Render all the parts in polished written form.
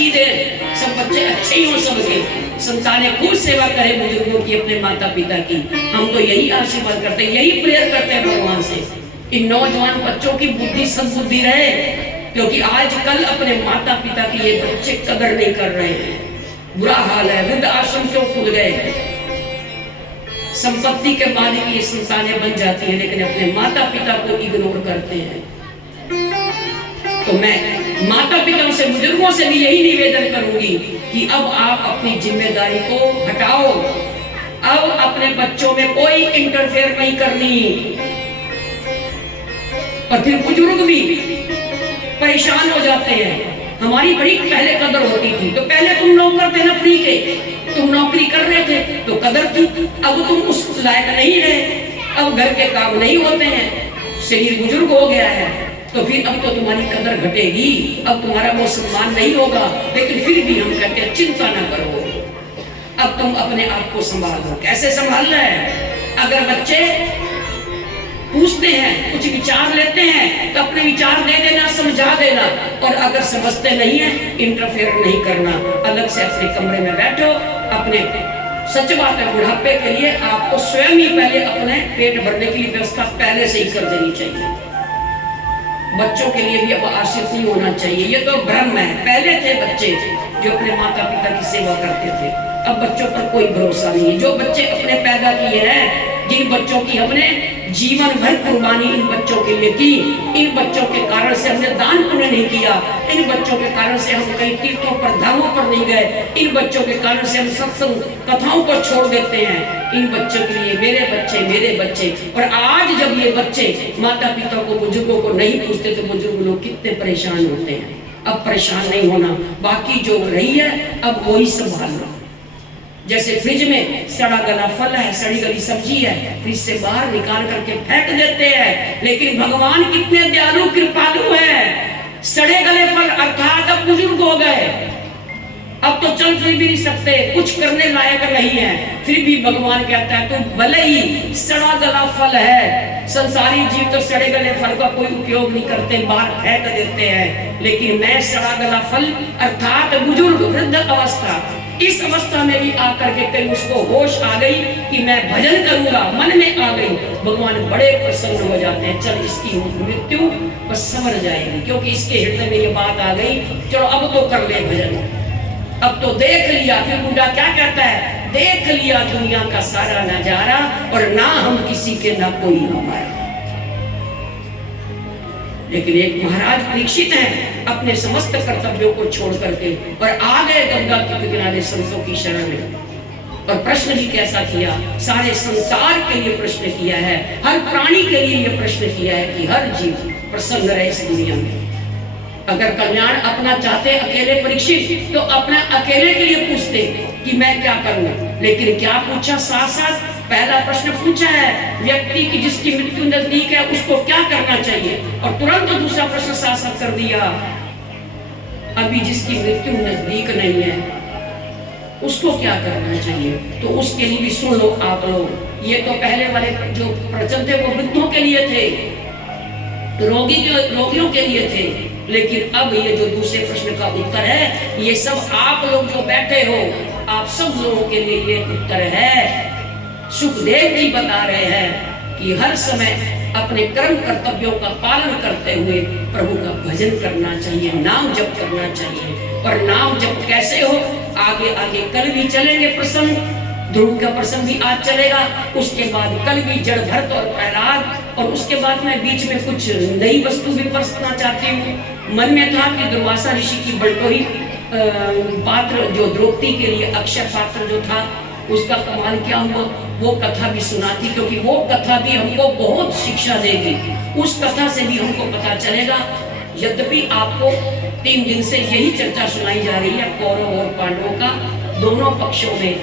अच्छी दे, सब बच्चे अच्छे ही हो सबके, संतानें खूब सेवा करें बुजुर्गों की, अपने माता पिता की। हम तो यही आशीर्वाद करते हैं, यही प्रेयर करते हैं भगवान से कि नौजवान बच्चों की बुद्धि सद्बुद्धि रहे, क्योंकि आजकल अपने माता पिता की ये बच्चे कदर नहीं कर रहे हैं। बुरा हाल है, वृद्ध आश्रम क्यों खुल गए, संपत्ति के मालिक ये संतानें बन जाती हैं, लेकिन अपने माता पिता को इग्नोर करते हैं। तो मैं माता पिता से, बुजुर्गों से भी यही निवेदन करूंगी कि अब आप अपनी जिम्मेदारी को हटाओ, अब अपने बच्चों में कोई इंटरफेयर नहीं करनी। और फिर बुजुर्ग भी परेशान हो जाते हैं। हमारी बड़ी पहले कदर होती थी, तो पहले तुम नौकर थे ना फ्री के, तुम नौकरी कर रहे थे तो कदर थी, अब तुम उस लायक नहीं रहे, अब घर के काम नहीं होते हैं, शरीर बुजुर्ग हो गया है, तो फिर अब तो तुम्हारी कदर घटेगी, अब तुम्हारा वो सम्मान नहीं होगा। लेकिन फिर भी हम कहते हैं चिंता ना करो, अब तुम अपने आप को संभालो। कैसे संभालना है? अगर बच्चे पूछते हैं, कुछ विचार लेते हैं, तो अपने विचार दे देना, समझा देना, और अगर समझते नहीं है इंटरफेयर नहीं करना, अलग से अपने कमरे में बैठो। अपने सच बात है, बुढ़ापे के लिए आपको स्वयं ही पहले अपने पेट भरने की व्यवस्था पहले से ही कर देनी चाहिए। बच्चों के लिए भी अब आश्रित नहीं होना चाहिए, ये तो भ्रम है। पहले थे बच्चे जो अपने माता पिता की सेवा करते थे, अब बच्चों पर कोई भरोसा नहीं है। जो बच्चे अपने पैदा किए हैं, जिन बच्चों की हमने जीवन भर कुर्बानी इन बच्चों के लिए की, इन बच्चों के कारण से हमने दान पुण्य नहीं किया, इन बच्चों के कारण से हम कई तीर्थों पर, धामों पर नहीं गए, इन बच्चों के कारण से हम सत्संग कथाओं को छोड़ देते हैं। इन बच्चों के लिए मेरे बच्चे, मेरे बच्चे। और आज जब ये बच्चे माता पिता को, बुजुर्गों को नहीं पूछते, तो बुजुर्ग लोग कितने परेशान होते हैं। अब परेशान नहीं होना, बाकी जो रही है अब वही संभालना। जैसे फ्रिज में सड़ा गला फल है, सड़ी गली सब्जी है, फ्रिज से बाहर निकाल करके फेंक देते हैं, लेकिन भगवान कितने दयालु कृपालु है। सड़े गले फल अर्थात अब बुजुर्ग हो गए, अब तो चल फिर भी नहीं सकते, कुछ करने लायक नहीं है, फिर भी भगवान कहता है तो भले ही सड़ा गला फल है, संसारी जीव तो सड़े गले फल का कोई उपयोग नहीं करते, बाहर फेंक देते हैं, लेकिन मैं सड़ा गला फल अर्थात बुजुर्ग, वृद्ध अवस्था, इस अवस्था में भी आकर के कहीं उसको होश आ गई कि मैं भजन करूंगा, मन में आ गई, भगवान बड़े प्रसन्न हो जाते हैं। चल इसकी मृत्यु बस संवर जाएगी, क्योंकि इसके हृदय में ये बात आ गई, चलो अब तो कर ले भजन, अब तो देख लिया। फिर बुढ़ा क्या कहता है? देख लिया दुनिया का सारा नजारा, और ना हम किसी के ना कोई हमारा। लेकिन एक महाराज परीक्षित हैं, अपने समस्त कर्तव्यों को छोड़ करके और आ गए गंगा के किनारे संतों की शरण में। और प्रश्न भी कैसा किया? सारे संसार के लिए प्रश्न किया है, हर प्राणी के लिए ये प्रश्न किया है कि हर जीव प्रसन्न रहे इस दुनिया में। अगर कल्याण अपना चाहते अकेले परीक्षित, तो अपना अकेले के लिए पूछते कि मैं क्या करूं, लेकिन क्या पूछा? साथ साथ पहला प्रश्न पूछा है व्यक्ति की जिसकी मृत्यु नजदीक है उसको क्या करना चाहिए, और तुरंत दूसरा प्रश्न साथ साथ कर दिया, अभी जिसकी मृत्यु नजदीक नहीं है उसको क्या करना चाहिए। तो उसके लिए भी सुन लो आप लोग। ये तो पहले वाले जो प्रवचन थे वो वृद्धों के लिए थे, रोगियों के लिए थे, लेकिन अब ये जो दूसरे प्रश्न का उत्तर है, ये सब आप लोग जो बैठे हो, आप सब लोगों के लिए ये उत्तर है। सुखदेव जी बता रहे हैं कि हर समय अपने कर्म कर्तव्यों का पालन करते हुए प्रभु का भजन करना चाहिए, नाम जप करना चाहिए। और नाम जप कैसे हो, आगे आगे कल भी चलेंगे प्रसंग, ध्रुव का प्रसंग भी आज चलेगा, उसके बाद कल भी जड़ भरत और प्रहलाद, और उसके बाद मैं बीच में कुछ नई वस्तु भी परसना चाहती हूँ। मन में था कि दुर्वासा ऋषि की बलटोही पात्र जो द्रौपदी के लिए अक्षय पात्र जो था, उसका कमाल क्या हुआ, वो कथा भी सुनाती, क्योंकि वो कथा भी हमको बहुत शिक्षा देगी। उस कथा से भी हमको पता चलेगा। यद्यपि आपको 3 दिन से यही चर्चा सुनाई जा रही है कौरव और पांडवों का, दोनों पक्षों में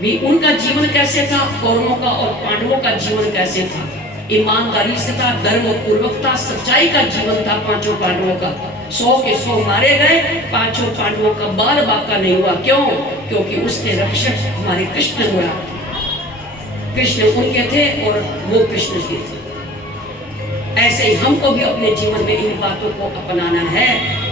भी उनका जीवन कैसे था, कौरवों का और पांडवों का जीवन कैसे था, ईमानदारी से था, धर्म पूर्वक था, सच्चाई का जीवन था पांचों पांडवों का। 100 के 100 मारे गए, पांचों पांडवों का बाल बाका नहीं हुआ। क्यों? क्योंकि उसके रक्षक हमारे कृष्ण हुआ, कृष्ण उनके थे और वो कृष्ण के थे। ऐसे ही हमको भी अपने जीवन में इन बातों को अपनाना है।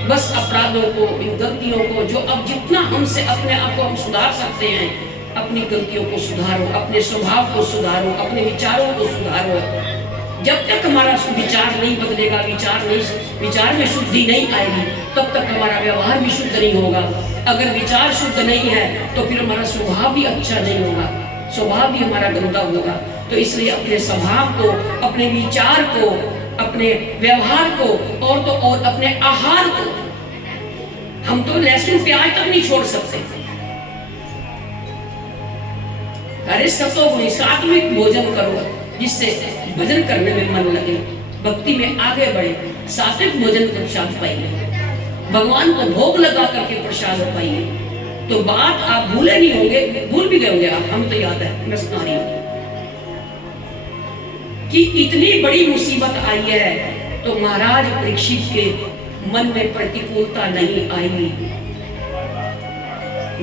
बस अपराधों को, इन गलतियों को, जो अब जितना हमसे अपने आप को हम सुधार सकते हैं, अपनी गलतियों को सुधारो, अपने स्वभाव को सुधारो, अपने विचारों को सुधारो। जब तक हमारा विचार नहीं बदलेगा, विचार में शुद्धि नहीं आएगी, तब तक हमारा व्यवहार भी शुद्ध नहीं होगा। अगर विचार शुद्ध नहीं है तो फिर हमारा स्वभाव भी अच्छा नहीं होगा, स्वभाव भी हमारा गंदा होगा। तो इसलिए अपने स्वभाव को, अपने विचार को, अपने व्यवहार को और तो और अपने आहार को, हम तो लहसुन प्याज तक नहीं छोड़ सकते। अरे सतोगुणी सात्विक भोजन करो जिससे भजन करने में मन लगे, भक्ति में आगे बढ़े, सात्विक भोजन प्रसाद पाइए, भगवान को भोग लगा करके प्रसाद पाइए। तो बात आप भूले नहीं होंगे, भूल भी गए होंगे आप, हम तो याद है, मैं सुना रही हूं कि इतनी बड़ी मुसीबत आई है तो महाराज परीक्षित के मन में प्रतिकूलता नहीं आई।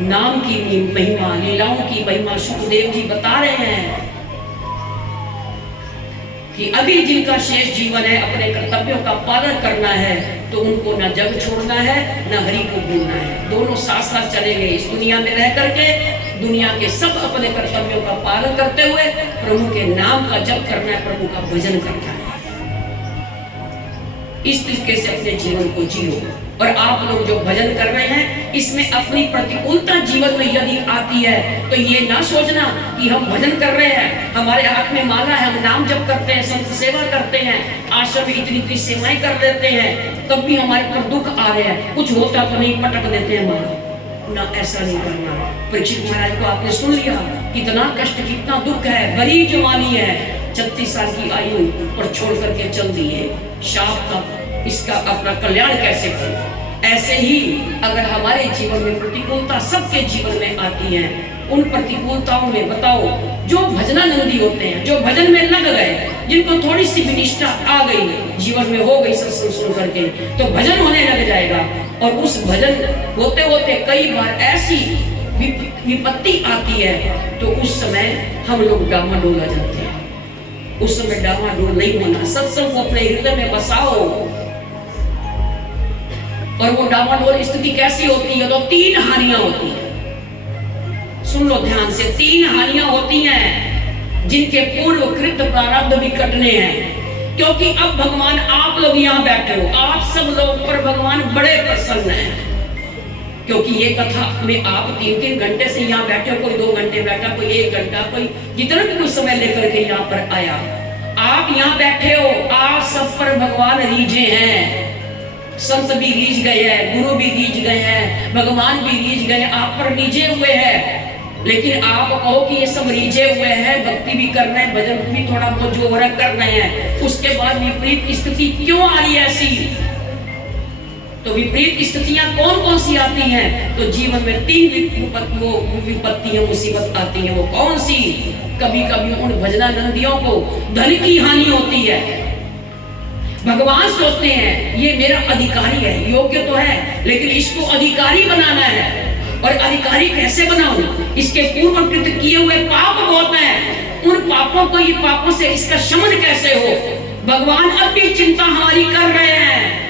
नाम की महिमा, लीलाओं की महिमा सुखदेव जी बता रहे हैं कि अभी जिनका शेष जीवन है अपने कर्तव्यों का पालन करना है तो उनको न जग छोड़ना है न हरि को भूलना है, दोनों साथ साथ चलेंगे। इस दुनिया में रह करके दुनिया के सब अपने कर्तव्यों का पालन करते हुए प्रभु के नाम का जप करना है, प्रभु का भजन करना है। इस तरीके से अपने जीवन को जियो। और आप लोग जो भजन कर रहे हैं इसमें अपनी प्रतिकूलता जीवन में यदि आती है तो ये ना सोचना कि हम भजन कर रहे हैं, हमारे हाथ में माला है, हम नाम जप करते हैं, संत सेवा करते हैं, आश्रम में इतनी सेवाएं कर देते हैं, तब भी हमारे पर दुख आ रहे हैं, कुछ होता तो नहीं, पटक देते हैं माला। ना, ऐसा नहीं करना। परीक्षित महाराज को आपने सुन लिया, कितना कष्ट, कितना दुख है, बड़ी जवानी है, 36 साल की आयु और छोड़ करके चल दिए। शाप का इसका अपना कल्याण कैसे करें? ऐसे ही अगर हमारे जीवन में प्रतिकूलता सबके जीवन में आती है, उन प्रतिकूलताओं में बताओ जो भजनानंदी होते हैं, जो भजन में लग गए, जिनको थोड़ी सी भी निष्ठा आ गई जीवन में, हो गई सत्संग सुन करके, तो भजन होने लग जाएगा। और उस भजन होते होते कई बार ऐसी विपत्ति आती है तो उस समय हम लोग डामाडोल आ जाते हैं। उस समय डामाडोल नहीं होना, सत्संग को अपने हृदय में बसाओ। और वो डामाडोल स्थिति कैसी होती है? तो 3 हानियां होती हैं, सुन लो ध्यान से। 3 हानियां होती हैं जिनके पूर्व कृत प्रारब्ध भी कटने हैं, क्योंकि अब भगवान आप लोग यहाँ बैठे हो, आप सब लोग पर भगवान बड़े प्रसन्न हैं, क्योंकि ये कथा में आप 3-3 घंटे से यहाँ बैठे हो, कोई 2 घंटे बैठा, कोई 1 घंटा, कोई जितना भी कुछ समय लेकर के यहाँ पर आया। आप यहाँ बैठे हो, आप सब पर भगवान रीझे हैं, संत भी रीझ गए हैं, गुरु भी रीझ गए हैं, भगवान भी रीझ गए, आप पर रीझे हुए हैं। लेकिन आप कहो कि ये सब रीझे हुए हैं, भक्ति भी कर रहे हैं, भजन भी थोड़ा बहुत जो हो रहा कर रहे हैं, उसके बाद विपरीत स्थिति क्यों आ रही है ऐसी? तो विपरीत स्थितियां कौन कौन सी आती हैं? तो जीवन में 3 विपत्तियां, मुसीबत आती हैं। वो कौन सी? कभी कभी उन भजनानंदियों को धन की हानि होती है। भगवान सोचते हैं ये मेरा अधिकारी है, योग्य तो है, लेकिन इसको अधिकारी बनाना है। और अधिकारी कैसे बनाऊं? इसके पूर्वकृत किए हुए पाप बहुत हैं, उन पापों को, ये पापों से इसका शमन कैसे हो? भगवान अब भी चिंता हमारी कर रहे हैं।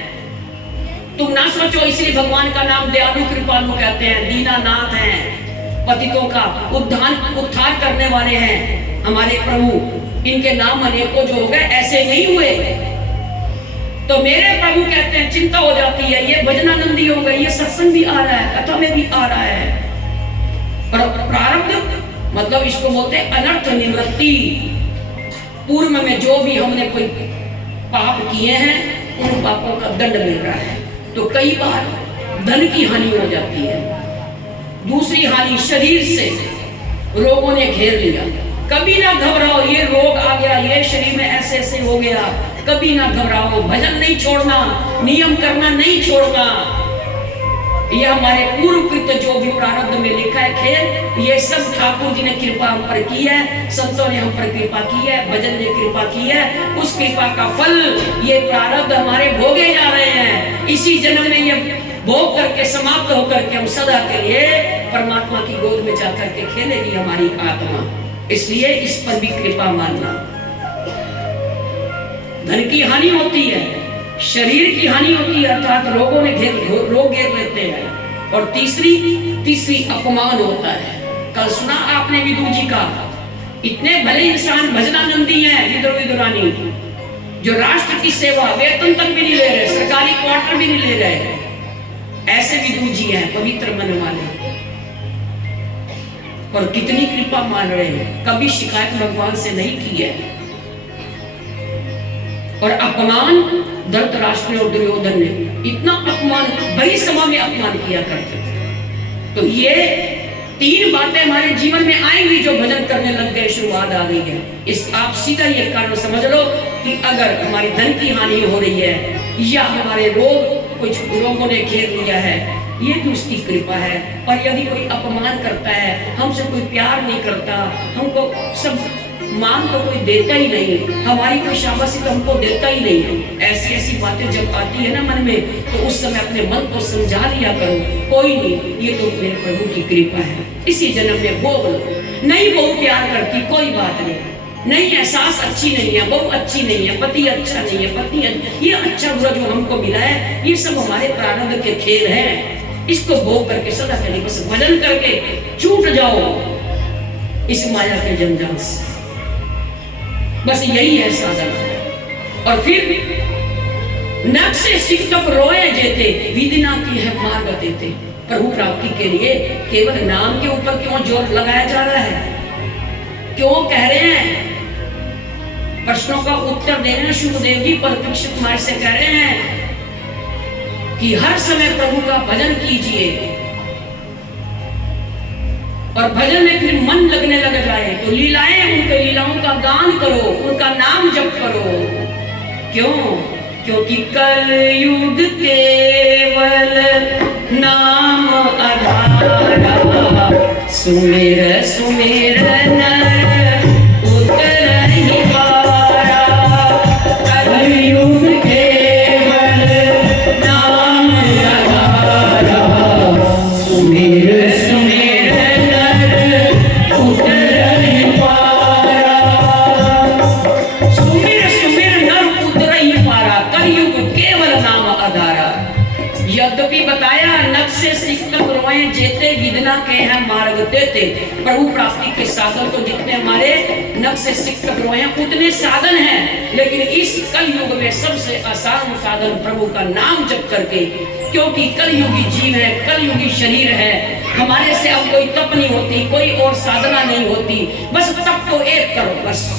तुम ना सोचो, इसलिए भगवान का नाम दयालु कृपालु कहते हैं, दीनानाथ हैं, पतितों का उद्धार करने वाले हैं हमारे प्रभु। इनके नाम अनेकों जो हो गए ऐसे नहीं हुए। तो मेरे प्रभु कहते हैं चिंता हो जाती है, ये भजनानंदी हो गई, ये सत्संग भी आ रहा है, कथा में भी आ रहा है। पर प्रारब्ध मतलब इसको बोलते हैं अनर्थ निवृत्ति। पूर्व में जो भी हमने कोई पाप किए हैं उन पापों का दंड मिल रहा है। तो कई बार धन की हानि हो जाती है। दूसरी हानि शरीर से रोगों ने घेर लिया। कभी ना घबराओ, ये रोग आ गया, ये शरीर में ऐसे ऐसे हो गया, कभी ना घबराओ। भजन नहीं छोड़ना, नियम करना नहीं छोड़ना। ये हमारे पूर्व कृत्य जो भी प्रारब्ध में लिखा है खेल, ये सब ठाकुर जी ने कृपा हम पर की है, संतों ने हम पर कृपा की है, भजन ने कृपा की है। उस कृपा का फल ये प्रारब्ध हमारे भोगे जा रहे हैं। इसी जन्म में ये भोग करके समाप्त होकर के हम सदा के लिए परमात्मा की गोद में जाकर के खेलेगी हमारी आत्मा। इसलिए इस पर भी कृपा मानना। धन की हानि होती है, शरीर की हानि होती है, अर्थात रोग घेर लेते हैं। और तीसरी अपमान होता है। कल सुना आपने विदु जी का, इतने भले इंसान भजनानंदी हैं विदुर विदुरानी, जो राष्ट्र की सेवा वेतन तक भी नहीं ले रहे, सरकारी क्वार्टर भी नहीं ले रहे, ऐसे विदु जी हैं पवित्र मन वाले, और कितनी कृपा मान रहे हैं, कभी शिकायत भगवान से नहीं की है। और अपमान धृतराष्ट्र और दुर्योधन ने इतना अपमान, बड़ी सभा में अपमान किया करते थे। तो ये 3 बातें हमारे जीवन में आएंगी जो भजन करने लग गए, शुरुआत आ गई है। इस आप सीधा ये कारण समझ लो कि अगर हमारी धन की हानि हो रही है या हमारे कुछ रोगों ने घेर लिया है, ये भी उसकी कृपा है। और यदि कोई अपमान करता है, हमसे कोई प्यार नहीं करता, हमको सब मान तो कोई देता ही नहीं, हमारी कोई शाबाशी तो हमको देता ही नहीं है, ऐसी बातें जब आती है ना मन में, तो उस समय अपने मन को समझा लिया करो, कोई नहीं, ये तो मेरे प्रभु की कृपा है, इसी जन्म में भोग लो। नहीं बहू प्यार करती, कोई बात नहीं है, सास अच्छी नहीं है, बहू अच्छी नहीं है, पति अच्छा नहीं है, पत्नी ये अच्छा बुरा जो हमको मिला है, ये सब हमारे प्रारब्ध के खेल हैं। इसको भोग करके सदा के लिए बस भजन करके छूट जाओ इस माया के जंजाल से, बस यही है साधन। और फिर नख से सिकटक रोए जेते, विदिना की है मार्ग देते। प्रभु प्राप्ति के लिए केवल नाम के ऊपर क्यों जोर लगाया जा रहा है, क्यों कह रहे हैं? प्रश्नों का उत्तर दे रहे हैं शुभदेव जी, परीक्षित कुमार से कह रहे हैं कि हर समय प्रभु का भजन कीजिए, और भजन में फिर मन लगने लग जाए तो लीलाएं, उनके लीलाओं का गान करो, उनका नाम जप करो। क्यों? क्योंकि कलयुग केवल नाम आधारा, सुमेर सुमेर नर उतरहि पारा। कलयुग केवल नाम आधारा, सुमेर सुमेर यद्यपि बताया नख से सिकटक रोए जेते, विदना के हैं मार्ग देते। प्रभु प्राप्ति के साधन तो जितने हमारे नख से सिकटक रोए हैं उतने साधन हैं, लेकिन इस कलयुग में सबसे आसान साधन प्रभु का नाम जप करके, क्योंकि कलयुगी जीव है, कलयुगी शरीर है, हमारे से अब कोई तप नहीं होती, कोई और साधना नहीं होती, बस तप तो एक करो। बस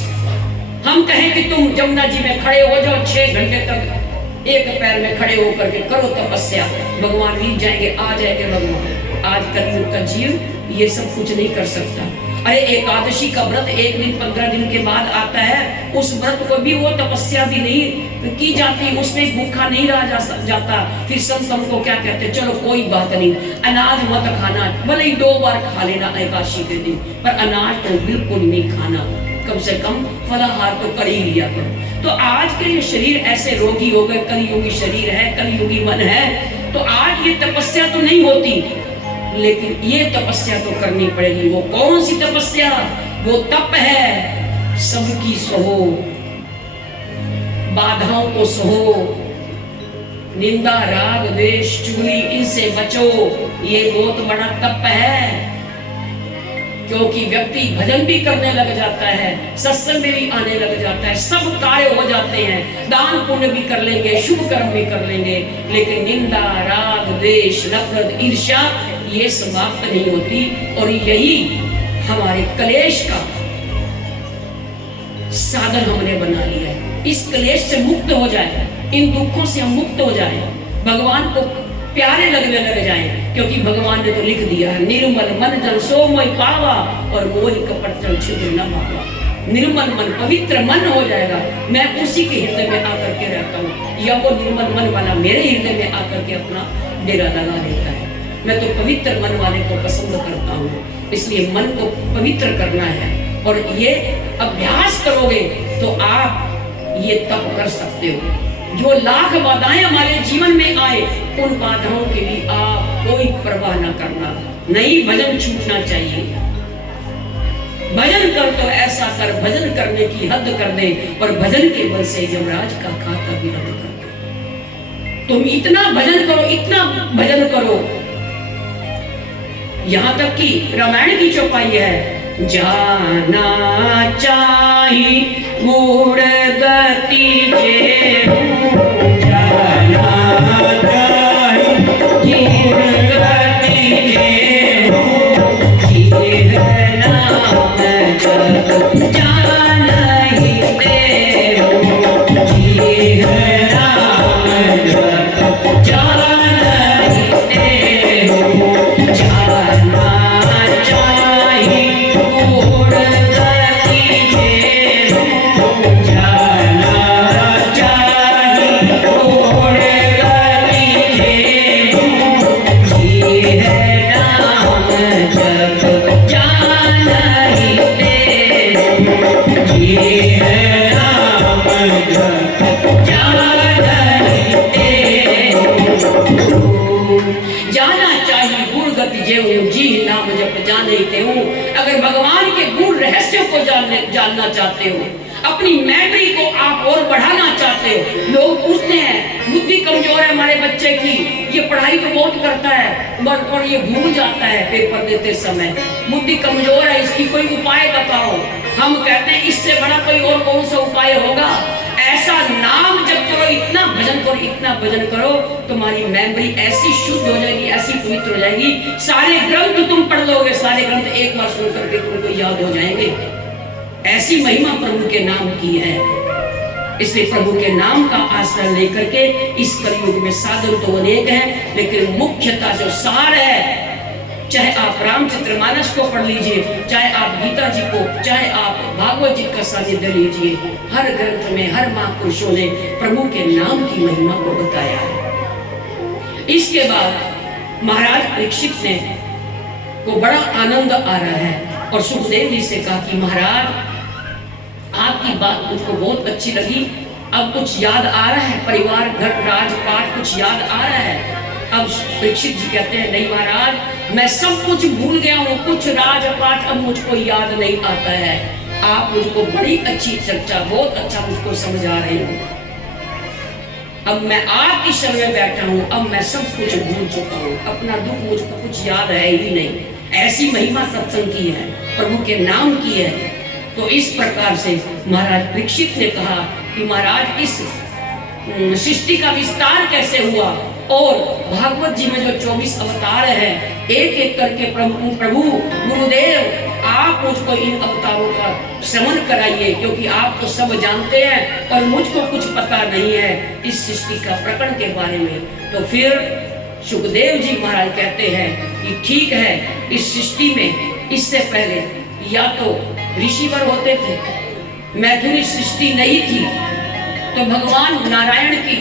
हम कहें कि तुम जमुना जी में खड़े हो जाओ 6 घंटे तक, एक पैर में खड़े होकर के करो तपस्या, भगवान मिल जाएंगे, आ जाएंगे भगवान। आज कलयुग का जीव ये सब कुछ नहीं कर सकता। अरे एकादशी का व्रत 1 दिन 15 दिन के बाद आता है, उस व्रत को भी वो तपस्या भी नहीं की जाती, उसमें भूखा नहीं रहा जाता। फिर संत हमको क्या कहते, चलो कोई बात नहीं, अनाज मत खाना, भले ही 2 बार खा लेना एकादशी के दिन, पर अनाज तो बिल्कुल नहीं खाना, कम से कम फलाहार तो कर ही लिया करो। तो आज के ये शरीर ऐसे रोगी हो गए, कलयुगी शरीर है, कलयुगी मन है, तो आज ये तपस्या तो नहीं होती, लेकिन ये तपस्या तो करनी पड़ेगी। वो कौन सी तपस्या? वो तप है सबकी सहो, बाधाओं को सहो, निंदा राग द्वेष चुगली इनसे बचो, ये बहुत बड़ा तप है। क्योंकि व्यक्ति भजन भी करने लग जाता है, सत्संग में भी आने लग जाता है, सब कार्य हो जाते हैं, दान पुण्य भी कर लेंगे, शुभ कर्म भी कर लेंगे, लेकिन निंदा राग द्वेष नफरत ईर्ष्या ये समाप्त नहीं होती। और यही हमारे क्लेश का साधन हमने बना लिया है। इस क्लेश से मुक्त हो जाए, इन दुखों से हम मुक्त हो जाए, भगवान को प्यारे लगने लग जाएं, क्योंकि भगवान ने तो लिख दिया है, निर्मल मन जन सो मोहि पावा, और मोहि कपट जन छिद्र न पावा। निर्मल मन, पवित्र मन हो जाएगा, मैं उसी के हृदय में आकर के रहता हूँ, या वो निर्मल मन वाला मेरे हृदय में आकर के अपना डेरा लगा लेता है। मैं तो पवित्र मन वाले को पसंद करता हूँ, इसलिए मन को पवित्र करना है, और ये अभ्यास करोगे तो आप ये तप कर सकते हो। जो लाख बाधाएं हमारे जीवन में आए, उन बाधाओं के लिए आप कोई परवाह न करना, नहीं भजन छूटना चाहिए। भजन कर तो ऐसा कर, भजन करने की हद कर दे, और भजन के बल से यमराज का खाता भी रद्द कर दे। तुम इतना भजन करो, इतना भजन करो, यहां तक कि रामायण की चौपाई है, जाना चाही गुण गति जे, जाना चाही गुण गति जे, ये नाम जप जानहि देहु, ये नाम जप जानहि देहु, जाना चाही गुण गति जेहु, जाना चाही गुण गति जेहु, ये नाम जप जानहि देहु, ये नाम जप जानहि देहु। जाना चाहिए गुण गति जेहु, जी नाम जप जाने तेहु। अगर भगवान के गुण रहस्यों को जानना चाहते हो, अपनी मेमोरी को आप और बढ़ाना चाहते हो, लोग पूछते हैं बुद्धि कमजोर है हमारे बच्चे की, ये पढ़ाई तो बहुत करता है पर ये भूल जाता है पेपर देते समय, बुद्धि कमजोर है, इसकी कोई उपाय बताओ। हम कहते हैं इससे बड़ा कोई और कौन सा उपाय होगा, ऐसा नाम जप करो, इतना भजन करो, इतना भजन करो, तुम्हारी मेमोरी ऐसी शुद्ध हो जाएगी, ऐसी पवित्र हो जाएगी, सारे ग्रंथ तुम पढ़ लोगे, सारे ग्रंथ एक बार सुन करके तुमको याद हो जाएंगे। ऐसी महिमा प्रभु के नाम की है। इसलिए प्रभु के नाम का आश्रय लेकर के इस कलयुग में साधन तो अनेक हैं, लेकिन मुख्यतः जो सार है, चाहे आप रामचरितमानस को पढ़ लीजिए, चाहे आप गीता जी को, चाहे आप भागवत जी का सानिध्य लीजिए, हर ग्रंथ में हर महापुरुषों ने प्रभु के नाम की महिमा को बताया है। इसके बाद महाराज परीक्षित ने को बड़ा आनंद आ रहा है और सुखदेव जी से कहा कि महाराज आपकी बात मुझको बहुत अच्छी लगी, अब कुछ याद आ रहा है, परिवार घर राजपाट कुछ याद आ रहा है। अब परीक्षित जी कहते हैं नहीं महाराज, मैं सब कुछ भूल गया हूँ, कुछ राजपाट अब मुझको याद नहीं आता है, आप मुझको बड़ी अच्छी चर्चा, बहुत अच्छा मुझको समझा रहे हो, अब मैं आपकी शरण में बैठा हूँ, अब मैं सब कुछ भूल चुका हूँ, अपना दुख मुझको कुछ याद है ही नहीं। ऐसी महिमा सत्संग की है, प्रभु के नाम की है। तो इस प्रकार से महाराज परीक्षित ने कहा कि महाराज इस सृष्टि का विस्तार कैसे हुआ, और भागवत जी में जो 24 अवतार हैं, एक एक करके प्रभु गुरुदेव आप मुझको इन अवतारों का श्रवण कराइए, क्योंकि आप तो सब जानते हैं और मुझको कुछ पता नहीं है इस सृष्टि का प्रकरण के बारे में। तो फिर सुखदेव जी महाराज कहते हैं कि ठीक है, इस सृष्टि में इससे पहले या तो ऋषिवर होते थे, मैथुनी सृष्टि नहीं थी, तो भगवान नारायण की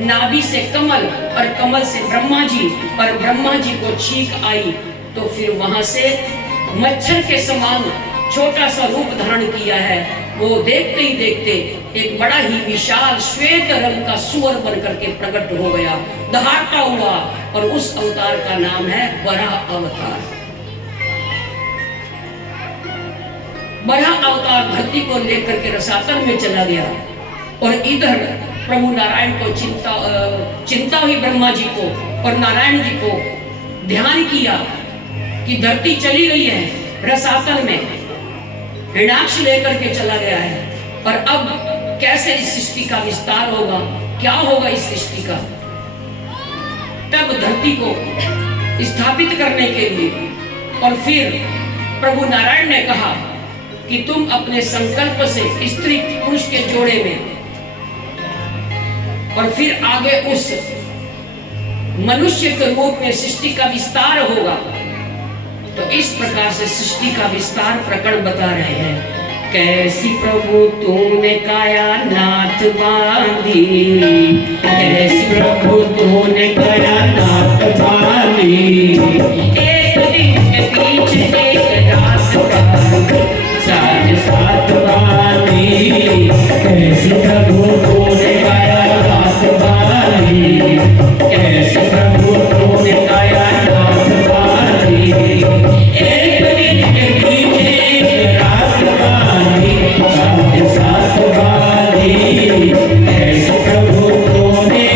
नाभि से कमल और कमल से ब्रह्मा जी और ब्रह्मा जी को छींक आई, तो फिर वहां से मच्छर के समान छोटा सा रूप धारण किया है। वो देखते ही देखते एक बड़ा ही विशाल श्वेत रंग का सुअर बन करके प्रकट हो गया, दहाड़ता हुआ, और उस अवतार का नाम है वराह अवतार। वराह अवतार धरती को लेकर के रसातल में चला गया, और इधर प्रभु नारायण को चिंता हुई, ब्रह्मा जी को और नारायण जी को ध्यान किया कि धरती चली गई है रसातल में, हिरण्याक्ष लेकर के चला गया है, और अब कैसे इस सृष्टि का विस्तार होगा, क्या होगा इस सृष्टि का। तब धरती को स्थापित करने के लिए और फिर प्रभु नारायण ने कहा कि तुम अपने संकल्प से स्त्री पुरुष के जोड़े में, और फिर आगे उस मनुष्य के रूप में सृष्टि का विस्तार होगा। तो इस प्रकार से सृष्टि का विस्तार प्रकरण बता रहे हैं। कैसी प्रभु तूने काया नाथ बांधी, कैसी प्रभु तूने काया नाथ बांधी, एक दिन के पीछे एक रात बांधी, साथ साथ बांधी, कैसी प्रभु तूने काया नाथ बांधी, कैसी प्रभु तूने काया नाथ बांधी, एक दिन के पीछे एक रात बांधी, साथ साथ बांधी, कैसी प्रभु तूने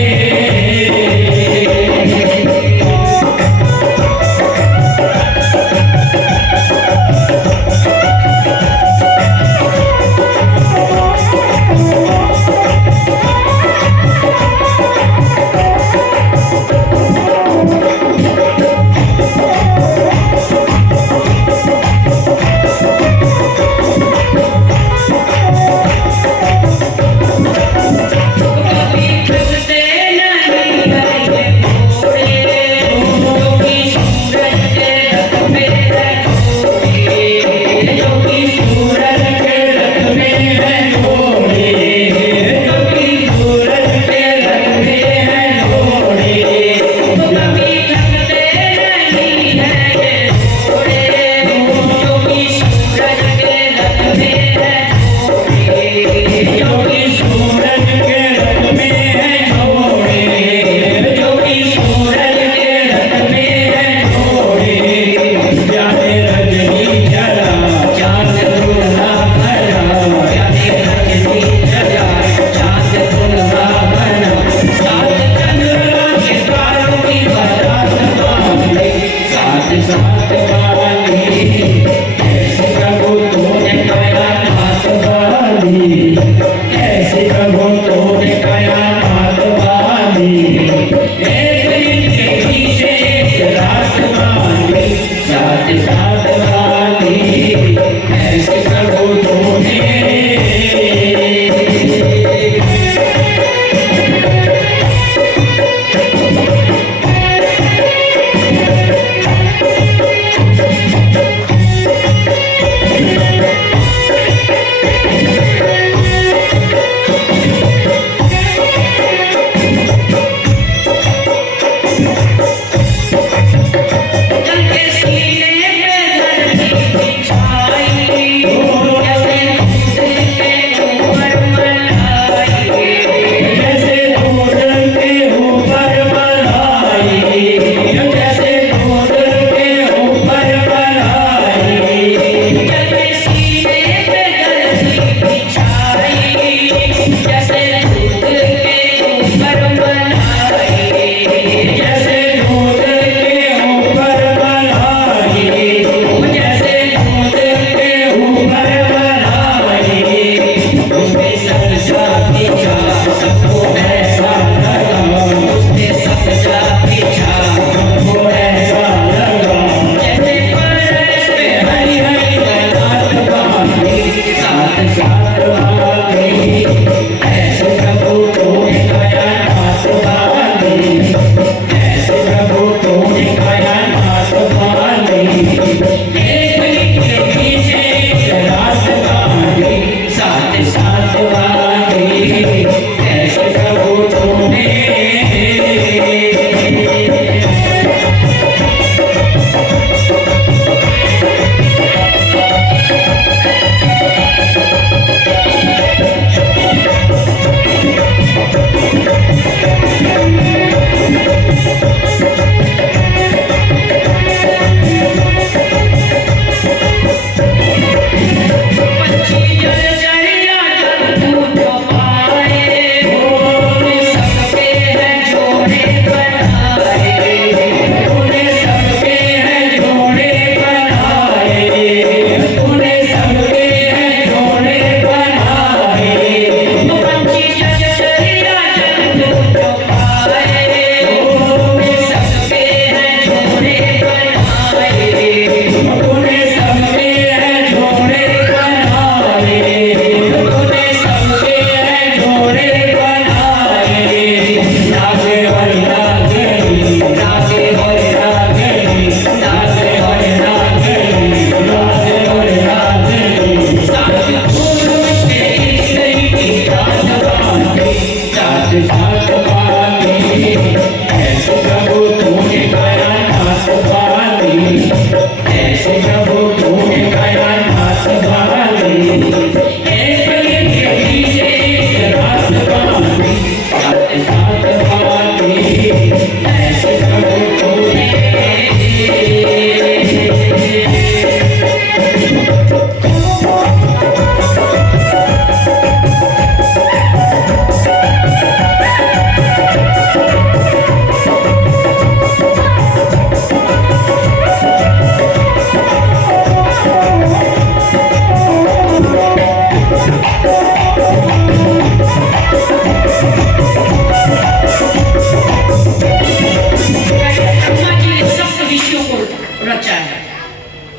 रचा है।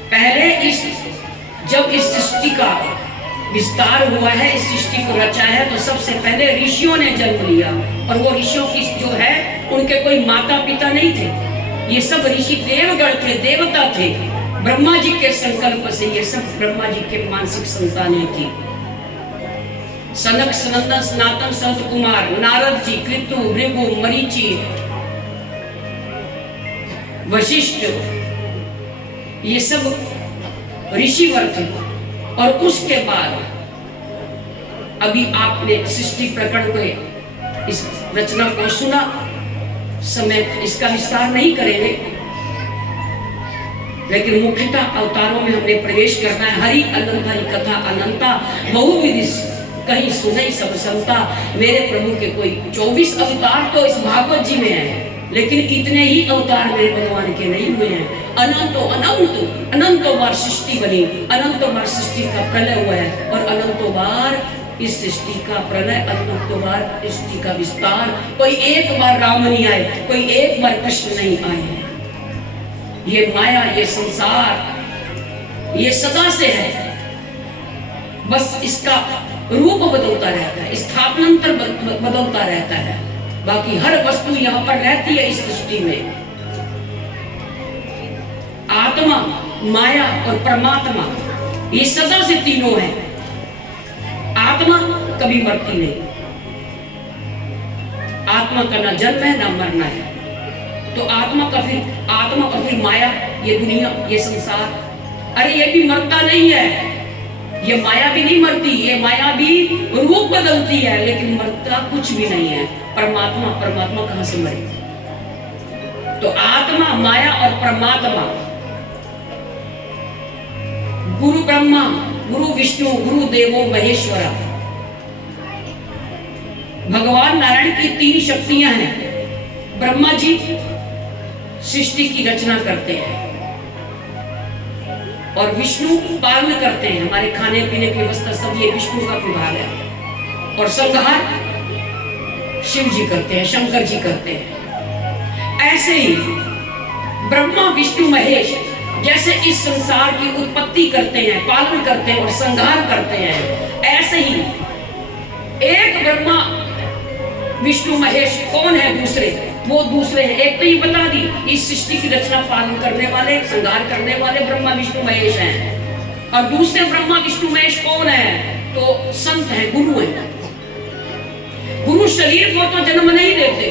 पहले जब इस सृष्टि का विस्तार हुआ है, इस सृष्टि को रचा है, तो सबसे पहले ऋषियों ने जन्म लिया। और वो ऋषियों की जो है उनके कोई माता पिता नहीं थे, ये सब ऋषि देवगण थे, देवता थे। ब्रह्मा जी के संकल्प से ये सब ब्रह्मा जी के मानसिक संतानें थी। सनक, सनंदन, सनातन, संत कुमार, नारद जी, कृतु, भृगु, मरीचि, वशिष्ठ, ये सब ऋषिवर थे। और उसके बाद अभी आपने सृष्टि प्रकरण को, इस रचना को सुना, समय इसका विस्तार नहीं करेंगे, लेकिन मुख्यतः अवतारों में हमने प्रवेश करना है। हरि अनंत, हरि कथा अनंता, बहुविधि कहीं सुनई सब संता। मेरे प्रभु के कोई 24 अवतार तो इस भागवत जी में है, लेकिन इतने ही अवतार मेरे भगवान के नहीं हुए हैं। अनंतो अनंत, अनंतों बार सृष्टि बनी, अनंतों बार सृष्टि का प्रलय हुआ है, और अनंतों बार इस सृष्टि का प्रलय, अनंतों बार सृष्टि का विस्तार। कोई एक बार राम नहीं आए, कोई एक बार कृष्ण नहीं आए। ये माया, ये संसार, ये सदा से है, बस इसका रूप बदलता रहता है, स्थापनांतर बदलता रहता है। बाकी हर वस्तु यहाँ पर रहती है इस सृष्टि में। आत्मा, माया और परमात्मा, ये सदा से तीनों हैं। आत्मा कभी मरती नहीं, आत्मा का ना जन्म है ना मरना है। तो आत्मा का फिर माया, ये दुनिया, ये संसार, अरे ये भी मरता नहीं है। ये माया भी नहीं मरती, ये माया भी रूप बदलती है, लेकिन मरता कुछ भी नहीं है। परमात्मा कहां से मरे? तो आत्मा, माया और परमात्मा, गुरु ब्रह्मा, गुरु विष्णु, गुरु देवो महेश्वरा, भगवान नारायण की 3 शक्तियां हैं। ब्रह्मा जी सृष्टि की रचना करते हैं, और विष्णु पालन करते हैं। हमारे खाने पीने की व्यवस्था सब ये विष्णु का विभाग है। और संहार शिव जी करते हैं, शंकर जी करते हैं। ऐसे ही ब्रह्मा, विष्णु, महेश जैसे इस संसार की उत्पत्ति करते हैं, पालन करते हैं और संहार करते हैं, ऐसे ही एक ब्रह्मा, विष्णु, महेश कौन है? दूसरे, वो दूसरे हैं। एक तो ये बता दी, इस सृष्टि की रचना पालन करने वाले, संहार करने वाले ब्रह्मा, विष्णु, महेश हैं। और दूसरे ब्रह्मा, विष्णु, महेश कौन है? तो संत हैं, गुरु हैं। गुरु शरीर को तो जन्म नहीं देते,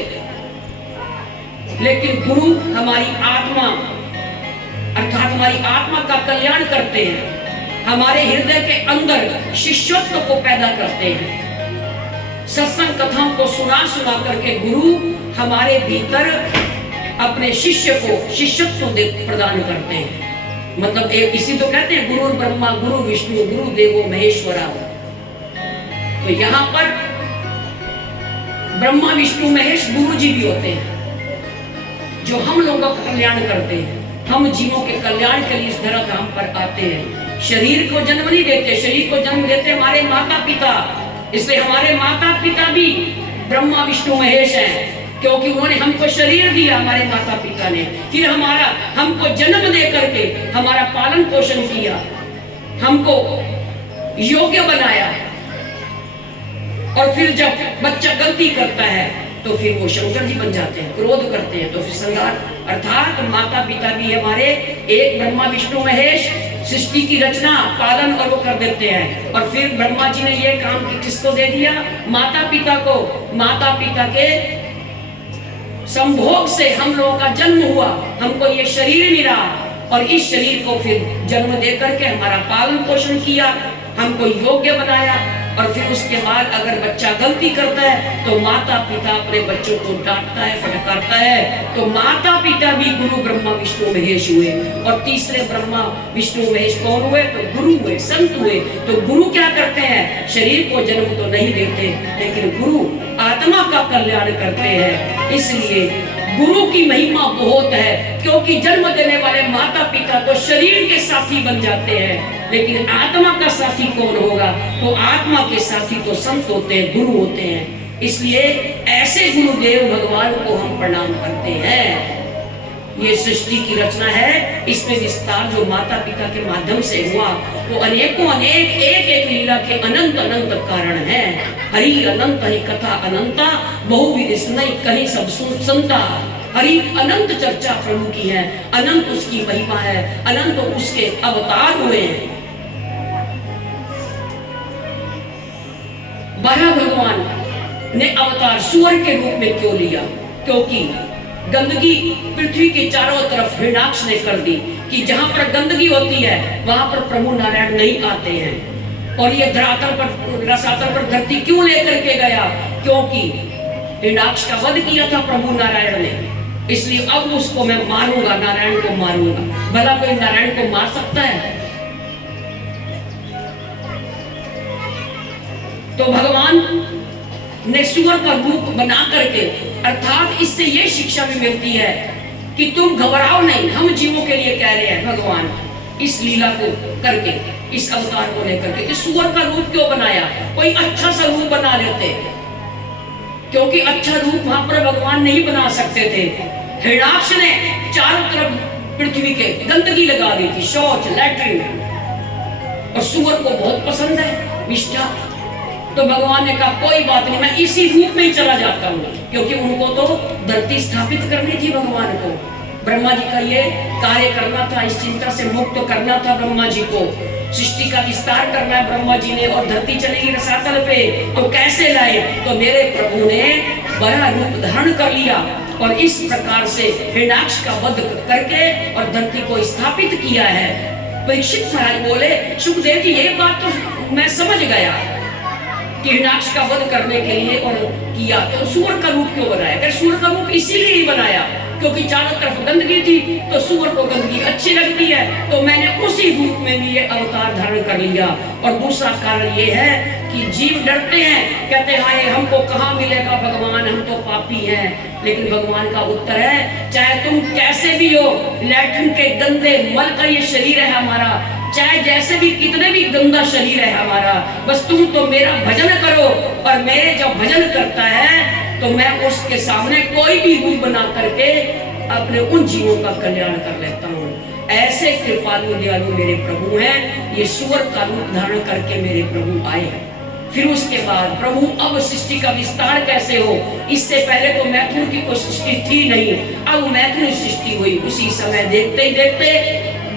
लेकिन गुरु हमारी आत्मा, अर्थात हमारी आत्मा का कल्याण करते हैं, हमारे हृदय के अंदर शिष्यत्व को पैदा करते हैं। सत्संग कथाओं को सुना करके गुरु हमारे भीतर अपने शिष्य को शिष्यत्व प्रदान करते हैं। मतलब एक इसी तो कहते हैं गुरु ब्रह्मा, गुरु विष्णु, गुरु देवो महेश्वरा। तो यहाँ पर ब्रह्मा, विष्णु, महेश गुरु जी भी होते हैं, जो हम लोगों का कल्याण करते हैं। हम जीवों के कल्याण के लिए इस धराधाम पर आते हैं। शरीर को जन्म नहीं देते, शरीर को जन्म देते हमारे माता पिता। इसलिए हमारे माता पिता भी ब्रह्मा, विष्णु, महेश हैं, क्योंकि उन्होंने हमको शरीर दिया, हमारे माता पिता ने। फिर हमको जन्म दे करके हमारा पालन पोषण किया, हमको योग्य बनाया। और फिर जब बच्चा गलती करता है तो फिर वो शंकर जी बन जाते हैं, क्रोध करते हैं, तो फिर संहार। अर्थात माता पिता भी हमारे एक ब्रह्मा, विष्णु, महेश सृष्टि की रचना, पालन और वो कर देते हैं। और फिर ब्रह्मा जी ने ये काम किसको दे दिया? माता पिता को। माता पिता के संभोग से हम लोगों का जन्म हुआ, हमको ये शरीर मिला, और इस शरीर को फिर जन्म दे करके हमारा पालन पोषण किया, हमको योग्य बनाया। और फिर उसके बाद अगर बच्चा गलती करता है तो माता पिता अपने बच्चों को डांटता है, फटकारता है। तो माता पिता भी गुरु ब्रह्मा, विष्णु, महेश हुए। और तीसरे ब्रह्मा, विष्णु, महेश कौन हुए? तो गुरु हुए, संत हुए। तो गुरु क्या करते हैं? शरीर को जन्म तो नहीं देते, लेकिन गुरु आत्मा का कल्याण करते हैं। इसलिए गुरु की महिमा बहुत है, क्योंकि जन्म देने वाले माता पिता तो शरीर के साथी बन जाते हैं, लेकिन आत्मा का साथी कौन होगा? तो आत्मा के साथी तो संत होते हैं, गुरु होते हैं। इसलिए ऐसे गुरुदेव भगवान को हम प्रणाम करते हैं। ये सृष्टि की रचना है, इसमें विस्तार जो माता पिता के माध्यम से हुआ वो अनेकों अनेक एक एक लीला के अनंत अनंत कारण है। हरि अनंत ही कथा अनंता, बहुविध सुनई कहीं सब सुनता। हरि अनंत चर्चा प्रभु की है, अनंत उसकी महिमा है, अनंत उसके अवतार हुए हैं। बारह भगवान ने अवतार सुअर के रूप में क्यों लिया? क्योंकि गंदगी पृथ्वी के चारों तरफ हिरण्याक्ष ने कर दी कि जहां पर गंदगी होती है वहां पर प्रभु नारायण नहीं आते हैं। और ये धरातल पर रसातल पर धरती क्यों लेकर के गया? क्योंकि हिरण्याक्ष का वध किया था प्रभु नारायण ने, इसलिए अब उसको मैं मारूंगा, नारायण को मारूंगा। भला कोई नारायण को मार सकता है? तो भगवान ने सुअर का रूप बना करके, अर्थात इससे ये शिक्षा भी मिलती है कि तुम घबराओ नहीं। हम जीवों के लिए कह रहे हैं भगवान इस लीला को करके, इस अवतार को लेकर के कि सुअर का रूप क्यों बनाया? कोई अच्छा सा रूप बना लेते, क्योंकि अच्छा रूप वहां पर भगवान नहीं बना सकते थे। हिरण्याक्ष ने चारों तरफ पृथ्वी के गंदगी लगा दी थी, शौच, लैट्रिन, और सुअर को बहुत पसंद है विष्ठा। तो भगवान ने कहा कोई बात नहीं, मैं इसी रूप में ही चला जाता हूँ, क्योंकि उनको तो धरती स्थापित करनी थी भगवान को। ब्रह्मा जी का ये कार्य करना था, इस चिंता से मुक्त करना था ब्रह्मा जी को। सृष्टि का विस्तार करना है ब्रह्मा जी ने, और धरती चलेगी रसातल पे, तो कैसे लाए? तो मेरे प्रभु ने बड़ा रूप धारण कर लिया और इस प्रकार से हिरण्याक्ष का वध करके और धरती को स्थापित किया है। परीक्षित महाराज बोले सुखदेव जी ये बात तो मैं समझ गया कि हिरण्याक्ष का वध करने के लिए और किया, तो सुअर का रूप क्यों बनाया? सुअर का रूप इसीलिए ही बनाया क्योंकि चारों तरफ गंदगी थी, तो सुअर को गंदगी अच्छी लगती है, तो मैंने उसी रूप में भी ये अवतार धारण कर लिया। और दूसरा कारण ये है कि जीव डरते हैं, कहते हैं हमको कहाँ मिलेगा भगवान, हम तो पापी हैं। लेकिन भगवान का उत्तर है चाहे तुम कैसे भी हो, लैट्रिन के गंदे मल का ये शरीर है हमारा, चाहे जैसे भी कितने भी गंदा शरीर है हमारा, बस तुम तो मेरा भजन करो। और मेरे जब भजन करता है तो मैं उसके सामने कोई भी रूप बना करके अपने उन जीवों का कल्याण कर लेता हूँ। ऐसे कृपालु दयालु मेरे प्रभु हैं। ये सुअर का रूप धारण करके मेरे प्रभु आए हैं। फिर उसके बाद प्रभु अब सृष्टि का विस्तार कैसे हो? इससे पहले तो मैथुन की कोई सृष्टि थी नहीं, अब मैथुन सृष्टि हुई। उसी समय देखते ही देखते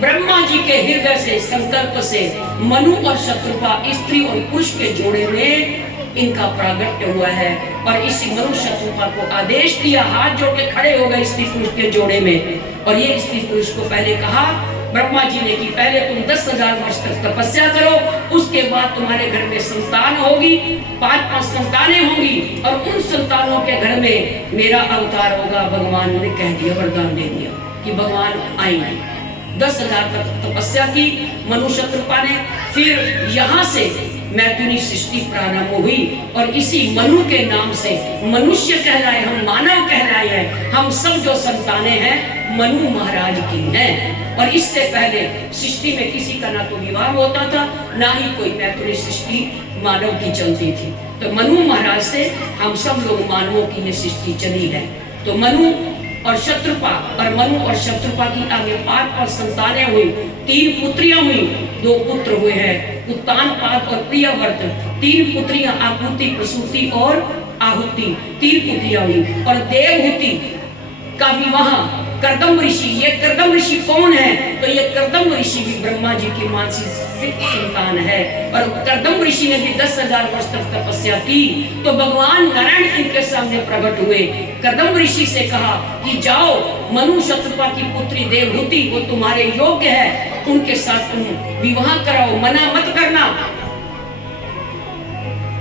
ब्रह्मा जी के हृदय से संकल्प से मनु और शत्रुपा, स्त्री और पुरुष के जोड़े में इनका प्रागट्य हुआ है। और इसी मनु शत्रुपा को आदेश दिया, हाथ जोड़ के खड़े हो गए स्त्री पुरुष के जोड़े में। और ये स्त्री पुरुष को पहले कहा ब्रह्मा जी ने कि पहले तुम 10,000 वर्ष तक तपस्या करो, उसके बाद तुम्हारे घर में संतान होगी, 5-5 संतानें होंगी, और उन संतानों के घर में मेरा अवतार होगा। भगवान ने कह दिया, वरदान दे दिया कि भगवान आएंगे। 10,000 तक तपस्या की मनु शत्रुपा ने। फिर यहाँ से मैथुनी सृष्टि प्रारंभ हुई और इसी मनु के नाम से मनुष्य कहलाए, हम मानव कहलाए हैं। हम सब जो संतानें हैं मनु महाराज की हैं। और इससे पहले सृष्टि में किसी का ना तो विवाह होता था, ना ही कोई मैथुनी सृष्टि मानव की चलती थी। तो मनु महाराज से हम सब लोग मानवों की ये सृष्टि चली है। तो मनु और शत्रुपा, और मनु और शत्रुपा की आगे 5 संतानें हुई, 3 पुत्रियां हुई, 2 पुत्र हुए हैं, उत्तानपाद और प्रियव्रत। 3 पुत्रियां आकुति, प्रसूति और आहुति, 3 पुत्रियां हुई। और देवहूति का विवाह कर्दम ऋषि, ये कर्दम ऋषि कौन है? तो ये कर्दम ऋषि भी ब्रह्मा जी की मानसी संतान है। और कर्दम ऋषि ने भी 10,000 वर्ष तक तपस्या की, तो भगवान नारायण इनके सामने प्रकट हुए। कर्दम ऋषि से कहा कि जाओ मनु शत्रुपा की पुत्री देवहूति, वो तुम्हारे योग्य है, उनके साथ तुम विवाह कराओ, मना मत करना,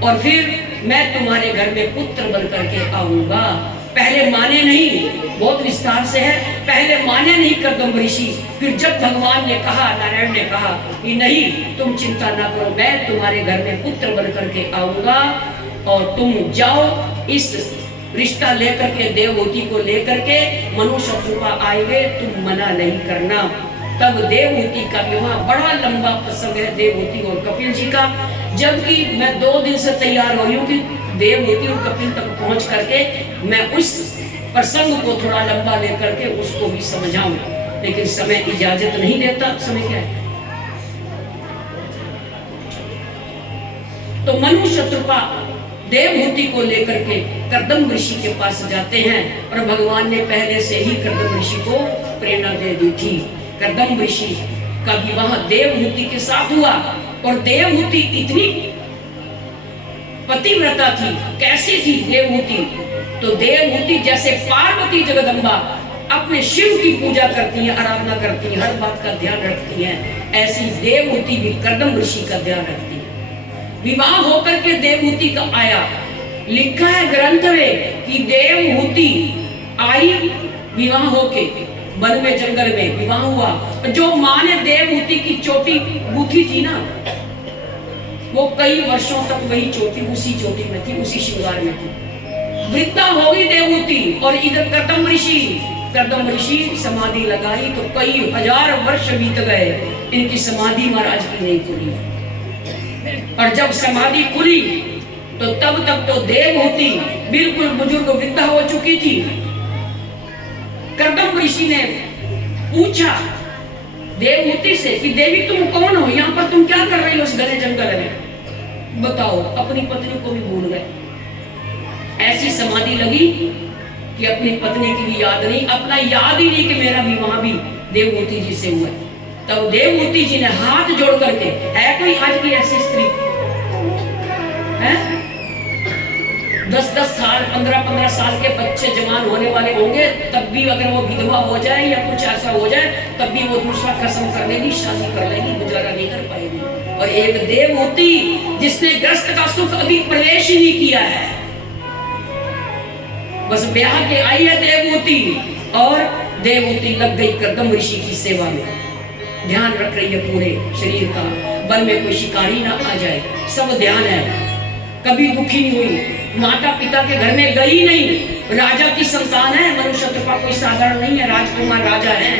और फिर मैं तुम्हारे घर में पुत्र बन करके आऊंगा। पहले माने नहीं, बहुत विस्तार से है, पहले माने नहीं कर्दम ऋषि। फिर जब भगवान ने कहा, नारायण ने कहा कि नहीं तुम चिंता ना करो, मैं तुम्हारे घर में पुत्र बन करके आऊंगा, और तुम जाओ इस रिश्ता लेकर के, देवहूति को लेकर के मनु शत्रुपा आएंगे, तुम मना नहीं करना। तब देवहूति का विवाह, बड़ा लंबा प्रसंग है देवहूति और कपिल जी का। जबकि मैं 2 दिन से तैयार हो रही हूँ कि देवहूति और कपिल तक पहुंच करके मैं उस प्रसंग को थोड़ा लंबा लेकर के उसको भी समझाऊं, लेकिन समय इजाजत नहीं देता। समय क्या है? तो मनु शत्रुपा देवहूति को लेकर के कर्दम ऋषि के पास जाते हैं और भगवान ने पहले से ही कर्दम ऋषि को प्रेरणा दे दी थी। कर्दम ऋषि का विवाह देवहूति के साथ हुआ और देवहूति इतनी पतिव्रता थी। कैसी थी देवहूति? तो देवहूति जैसे पार्वती जगदम्बा अपने शिव की पूजा करती है, आराधना करती है, हर बात का ध्यान रखती है, ऐसी देवहूति भी कर्दम ऋषि का ध्यान रखती है। विवाह होकर के देवहूति का आया, लिखा है ग्रंथ में कि देवहूति आई विवाह होके, वन में जंगल में विवाह हुआ। जो माँ ने देवहूति की चोटी गूंथी थी ना, वो कई वर्षों तक वही चोटी उसी चोटी में थी, उसी श्रृंगार में थी। वृद्धा हो गई देवहूति और इधर कर्दम ऋषि समाधि लगाई तो कई हजार वर्ष बीत गए, इनकी समाधि महाराज की नहीं खुली। और जब समाधि खुली तो तब तक तो देवहूति बिल्कुल बुजुर्ग वृद्धा हो चुकी थी। कर्दम ऋषि ने पूछा देवहूति से कि देवी तुम कौन हो, यहाँ पर तुम क्या कर रही हो इस घने जंगल में? बताओ। अपनी पत्नी को भी भूल गए, ऐसी समाधि लगी कि अपनी पत्नी की भी याद नहीं, अपना याद ही नहीं कि मेरा विवाह भी देवहूति जी से हुआ। तब देवहूति जी ने हाथ जोड़ करके, है कोई आज की ऐसी स्त्री है? 10-10 साल 15-15 साल के बच्चे जवान होने वाले होंगे, तब भी अगर वो विधवा हो जाए या कुछ ऐसा हो जाए, तब भी वो दूसरा कसम कर लेगी, शादी कर लेगी, गुजारा नहीं कर पाएगी। और एक देवहूति जिसने ग्रस्त का सुख अभी प्रवेश ही नहीं किया है, बस ब्याह के आई है देवहूति, और देवहूति लग गई कर्दम ऋषि की सेवा में, ध्यान रख रही है पूरे शरीर का, वन में कोई शिकारी ना आ जाए, सब ध्यान है। कभी दुखी नहीं हुई, माता पिता के घर में गई नहीं, राजा की संतान है। मनु शत्रुपा कोई साधारण नहीं है, राजकुमार राजा है,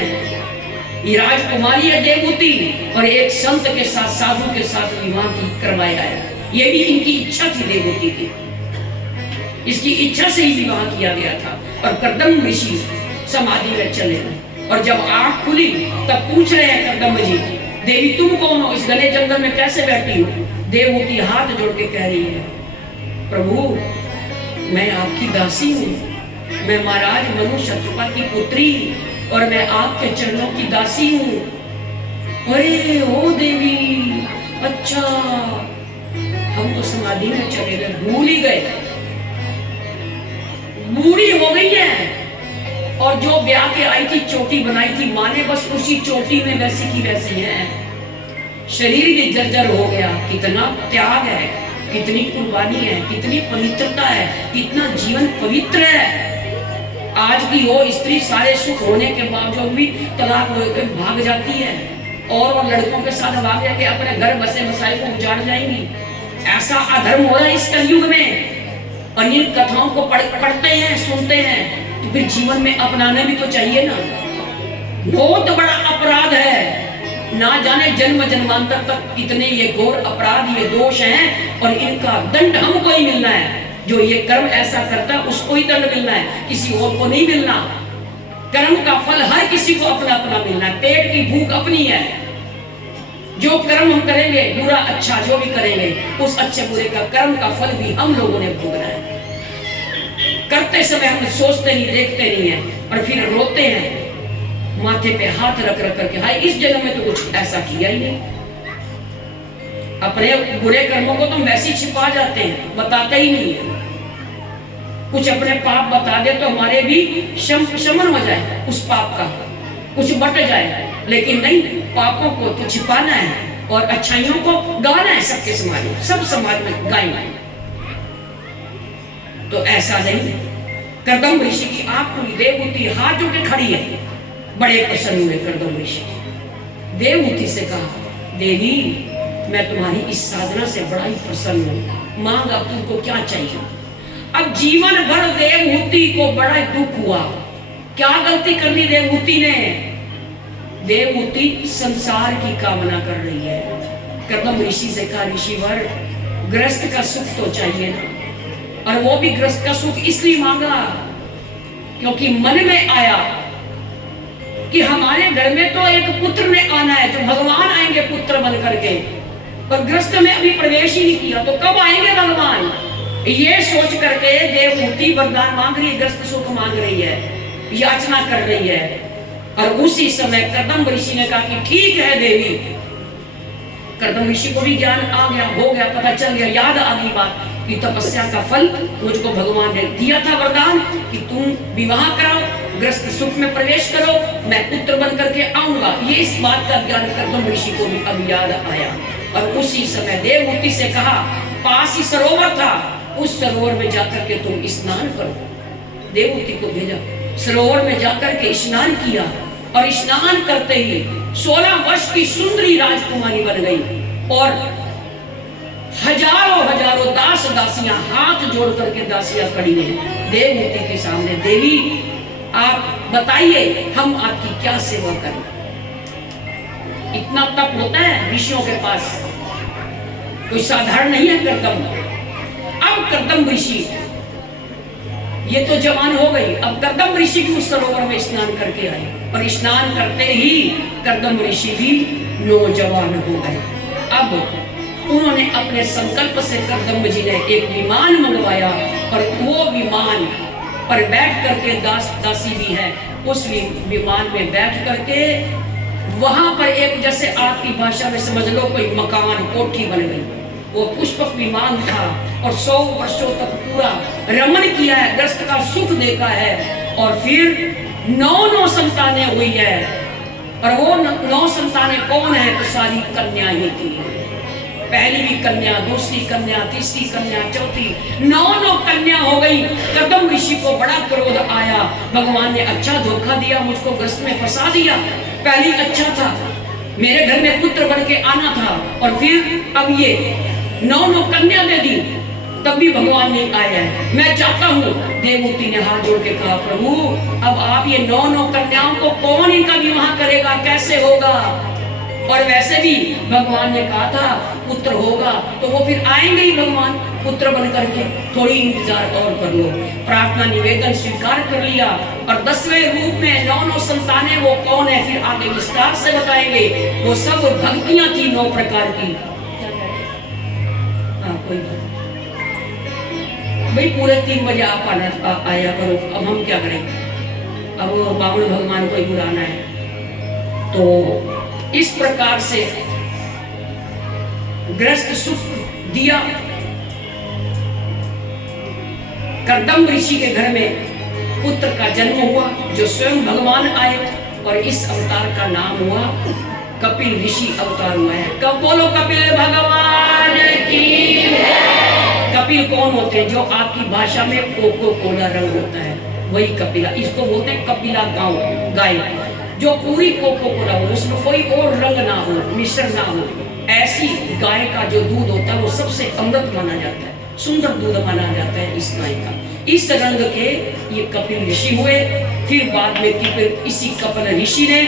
ये राजकुमारी है देवहूति, और एक संत के साथ, साधु के साथ विवाह करवाया है। ये भी इनकी इच्छा थी देवहूति की, इसकी इच्छा से ही विवाह किया गया था। और कर्दम ऋषि समाधि में चले गए और जब आंख खुली तब पूछ रहे हैं कर्दम जी, देवी तुम कौन हो, इस घने जंगल में कैसे बैठी हो? देवहूति हाथ जोड़ के कह रही है, प्रभु मैं आपकी दासी हूँ, मैं महाराज मनु शत्रुपा की पुत्री और मैं आपके चरणों की दासी हूँ। अरे ओ देवी, अच्छा हम तो समाधि में चले गए, भूल ही गए, बूढ़ी हो गई है, और जो ब्याह के आई थी चोटी बनाई थी माँ ने, बस उसी चोटी में वैसी की वैसी है। शरीर भी जर्जर हो गया। कितना त्याग है, कितनी कुर्बानी है, कितनी पवित्रता है, कितना जीवन पवित्र है। आज की वो स्त्री सारे सुख होने के बावजूद भी तलाक होकर भाग जाती है और लड़कों के साथ भाग जाके अपने घर बसे बसाए को उजाड़ जाएंगी। ऐसा अधर्म हो रहा है इस कलयुग में। और इन कथाओं को पढ़ते हैं, सुनते हैं, तो फिर जीवन में अपनाना भी तो चाहिए ना। बहुत बड़ा अपराध है, ना जाने जन्म जन्मांतर तक इतने ये घोर अपराध, ये दोष हैं, और इनका दंड हमको ही मिलना है। जो ये कर्म ऐसा करता है उसको ही दंड मिलना है, किसी और को नहीं मिलना। कर्म का फल हर किसी को अपना अपना मिलना है, पेट की भूख अपनी है। जो कर्म हम करेंगे, बुरा अच्छा जो भी करेंगे, उस अच्छे बुरे का कर्म का फल भी हम लोगों ने भोगना है। करते समय हम सोचते नहीं, देखते नहीं है, और फिर रोते हैं, माथे पे हाथ रख रख करके, हाय इस जन्म में तो कुछ ऐसा किया ही नहीं। अपने बुरे कर्मों को तो वैसे ही छिपा जाते हैं, बताते ही नहीं है। कुछ अपने पाप बता दे तो हमारे भी शमन हो जाए उस पाप का, कुछ बट जाए, लेकिन नहीं, पापों को तो छिपाना है और अच्छाइयों को गाना है सबके समाज में, सब समाज में गाएंगे। तो ऐसा नहीं। कर्दम ऋषि की आंख खुली, देवहूति हाथ जोड़ के खड़ी है, बड़े प्रसन्न हुए कर्दम ऋषि। देवहूति से कहा, देवी मैं तुम्हारी इस साधना से बड़ा ही प्रसन्न हूँ, मांग अब तुमको क्या चाहिए। अब जीवन भर देवहूति को बड़ा दुख हुआ, क्या गलती कर ली देवहूति ने। देवहूति संसार की कामना कर रही है। कर्दम ऋषि से कहा, ऋषिवर गृहस्थ का सुख तो चाहिए ना, और वो भी गृहस्थ का सुख इसलिए मांगा क्योंकि मन में आया कि हमारे घर में तो एक पुत्र ने आना है, जो भगवान आएंगे पुत्र बन करके, पर गृहस्थ में अभी प्रवेश ही नहीं किया, तो कब आएंगे भगवान? ये सोच करके देवमूर्ति वरदान मांग रही है, गृहस्थ सुख मांग रही है, याचना कर रही है। और उसी समय कर्दम ऋषि ने कहा कि ठीक है देवी। कर्दम ऋषि को भी ज्ञान आ गया, हो गया, पता चल गया, याद आ गई बात कि तपस्या का फल मुझको भगवान ने दिया था वरदान कि तुम विवाह कराओ, गृहस्थ सुख में प्रवेश करो, मैं पुत्र बन करके आऊंगा। ये इस बात का ज्ञान कर्दम ऋषि को भी अब याद आया। और उसी समय देवमूर्ति से कहा, पास ही सरोवर था, उस सरोवर में जाकर के तुम स्नान करो। देवमूर्ति को भेजा, सरोवर में जाकर के स्नान किया, और स्नान करते ही 16 वर्ष की सुंदरी राजकुमारी बन गई। और हजारों हजारों दास दासियां हाथ जोड़ करके दासियां खड़ी हैं देवमूर्ति के सामने। देवी आप बताइए हम आपकी क्या सेवा करें? इतना तप होता है ऋषियों के पास, कोई साधारण नहीं है कर्दम। अब कर्दम ऋषि ये तो जवान हो गई, अब कर्दम ऋषि भी उस सरोवर में स्नान करके आए, और स्नान करते ही कर्दम ऋषि भी नौजवान हो गए। अब उन्होंने अपने संकल्प से कर्दम जी ने एक विमान मंगवाया, और वो विमान पर बैठ करके दास दासी भी है, उस विमान में बैठ करके वहां पर एक, जैसे आपकी भाषा में समझ लो कोई मकान कोठी बन गई। वो पुष्पक विमान था, और 100 वर्षों तक पूरा रमण किया है, ग्रस्त का सुख देखा है। और फिर 9 संतानें हुई है, और वो 9 संतानें कौन है? तो सारी कन्या ही थी। पहली भी कन्या, दूसरी कन्या, तीसरी कन्या, चौथी, 9 कन्या हो गई। कर्दम ऋषि को बड़ा क्रोध आया, भगवान ने अच्छा धोखा दिया, मुझको ग्रस्त में फंसा दिया। पहली अच्छा था, मेरे घर में पुत्र बन के आना था, और फिर अब ये 9 कन्या दे दी, तब भी भगवान नहीं आया है, मैं चाहता हूँ। देवमूर्ति ने हाथ जोड़ के कहा, प्रभु अब आप ये 9 कन्याओं को कौन इनका विवाह करेगा, कैसे होगा? और वैसे भी भगवान ने कहा था पुत्र होगा, तो वो फिर आएंगे ही भगवान पुत्र बन करके, थोड़ी इंतजार और कर लो। प्रार्थना निवेदन स्वीकार कर लिया, और 10वें रूप में 9 संतानें वो कौन है फिर आगे विस्तार से बताएंगे। वो सब भक्तियां थी 9 प्रकार की। कोई भाई पूरे 3 बजे आप आया करो। अब हम क्या करें, अब बाबुल भगवान को ही बुलाना है। तो इस प्रकार से गृहस्थ सुख दिया। कर्दम ऋषि के घर में पुत्र का जन्म हुआ, जो स्वयं भगवान आए, और इस अवतार का नाम हुआ कपिल ऋषि अवतार हुआ है। कब बोलो कपिल भगवान की। कपिल कौन होते हैं? जो आपकी भाषा में कोको कोला रंग होता है, वही कपिला। इसको बोलते हैं कपिला गाय, जो पूरी कोको कोला हो, उसमें कोई और रंग ना हो, मिश्रण ना हो, ऐसी गाय का जो दूध होता है वो सबसे अमृत माना जाता है, सुंदर दूध माना जाता है इस गाय का। इस रंग के ये कपिल ऋषि हुए। फिर बाद में इसी कपिल ऋषि ने